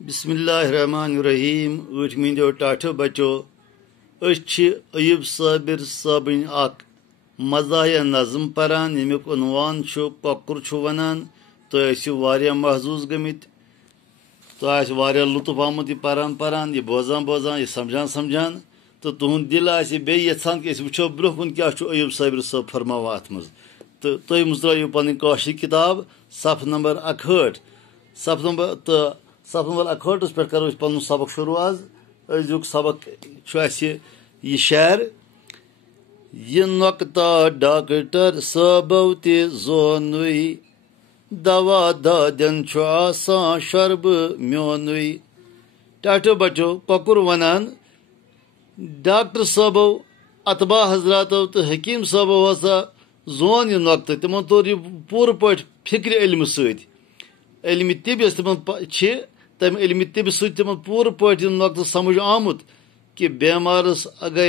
बिस्मिल्लाहिर्रहमानिर्रहीम मिंदो टाठो बचो अयूब साबिर साबिन मज़ाहिया नज़म परान यमुक उन्वान ककुर वनान तो महजूज गमित तो लुत्फ आमुत यह परान परान यह बोजान बोजान यह समझान समझान तो तुहद दिल बे यछान कि वो ब्रोह कुन क्या अयूब साबिर साहब फरमावा अत मज तो तुम मुजरायु पन काशी किताब सफ नंबर 61 सफ नंबर 61 पे करो पन सबक शुरू आज अजुक सबक यह शेर यह नकता डॉक्टर सबो तोनुई दवा दादन शरब मोनुई टाटो बचो ककुर वनान डॉक्टर सबो अतबा हजरातो तो हकीम सबो हसा जोन यह नकत तिमन तोर यह पूर पे फिक्र इल्म इल्म तिब तम इल्म तिब तिम पूर पे नकत समझ आमुत कि बेमारस अगर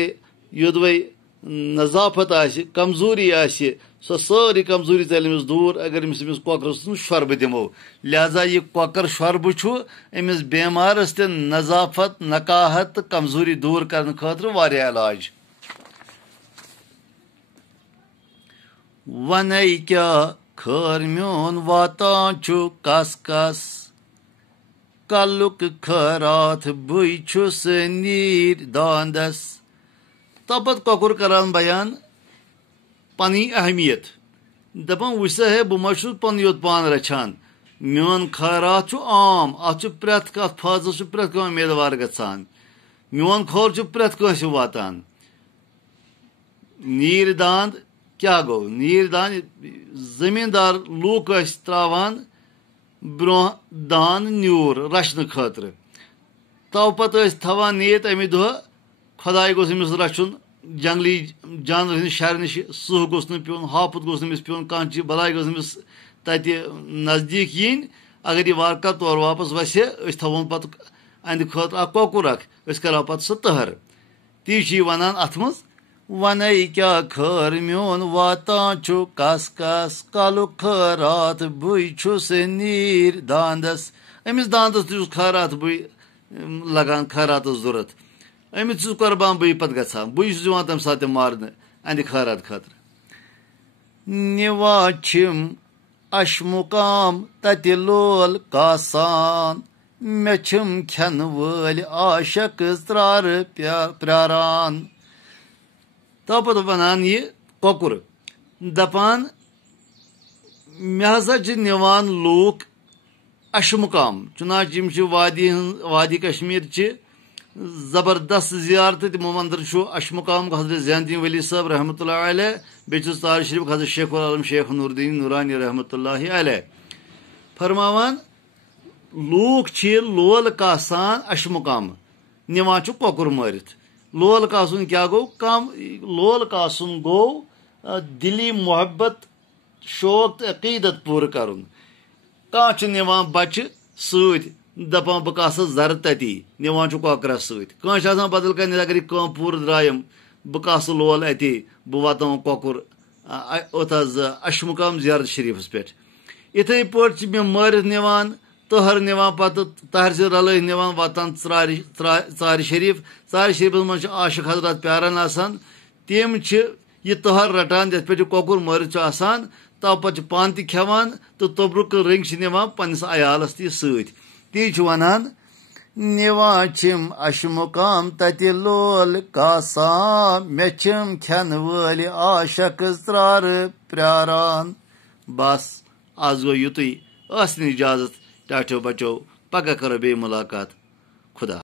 योदवे नजाफत कमजोरी सो सारी कमजोरी अमिस दूर अगर अमिस कॉकरस शरब दिमो लिहाजा यह कॉकर शरब अमिस बेमारस ते नजाफत नकाहत कमजोरी दूर करने खतर वारिया इलाज वन क्या खर मोन वातान कस कस कलुक खरात बुस नीर दांदस तपत ककुर करान बयान पनी अहमियत दपान वसा है बह मा पन योत पान रचान मोन खैरात आम अत प्रत कत फाजस प्रत उम्मीदवार गसान मोन खौर प्रत कंस वातान नीर दांद क्या गो नीर दान जमींदार लूक त्रावान ब्रोह दान न्यूर रचन खतर तव पत थवान नीत अमे दह खुदाई गोस अमिस रचुन जंगली जानवर हंद शर नश सह गोस प्योन हापुत गोस नमिस प्योन कह बलाई गोस नमिस तत नजदीक यीन अगर यह वार तौर वापस वसे थवन पत अंद खतर ककुर करो पत सह तहर ती वनान अथ मज वन क्या खर मोन वातान कस कस कलु खरात बुस नीर दांदस अमिस दांदस तुस खैरात बुई लगान खैरात जरूरत अमिस कुर्बान बुई पत गसान बुई दिवान तम सात मारने अंद खैरात खतर निवाचिम अशमुकाम तत लोल कासान मे खन वल आशक त्रार प्रारान तपत वनान यह ककुर दपान मे हसा निवान लूक अशमुकाम चुनाच वादी कश्मीर जबरदस्त जियारत तमो अंदर अशमुकाम हजरत ज़ैनुद्दीन वली साहब रहमतुल्लाह अलैह बेचुस तार शरीफ हजरत शेखुल आलम शेख नूरुद्दीन नूरानी रहमतुल्लाह अलैह फरमावान लूक लोल कासान अशमुकाम निवान ककुर मारित लोल कासन क्या गो कम लोल कासन गो दिली मोहब्बत शौक तो अकीदत पूर कर कह निवान बच्चे सत दपान बह कसा जर तती निवान कॉकरस सत बदल कर अगर यह पूर द्रायम बह कस लोल अति बह वात कॉकुर अशमुकाम ज़ियारत शरीफस पे इथे पे मे मारित निवान तहर निवान पत तहर से रल निवान वातान चार शरीफ मज आशिक हजरत प्यारान आसान तम यह तहर रटान ये पे ककुर मारित आसान तव पे पान खेवान तो तब्रुक रंग निवान पन्नस अयालस ती वनान निवाचिम अशमुकाम तत लोल कासान मे खन वल आशक त्रार प्रारान बस आज गो युत इजाजत टाठो बचो पगह करो बे मुलाकात खुदा।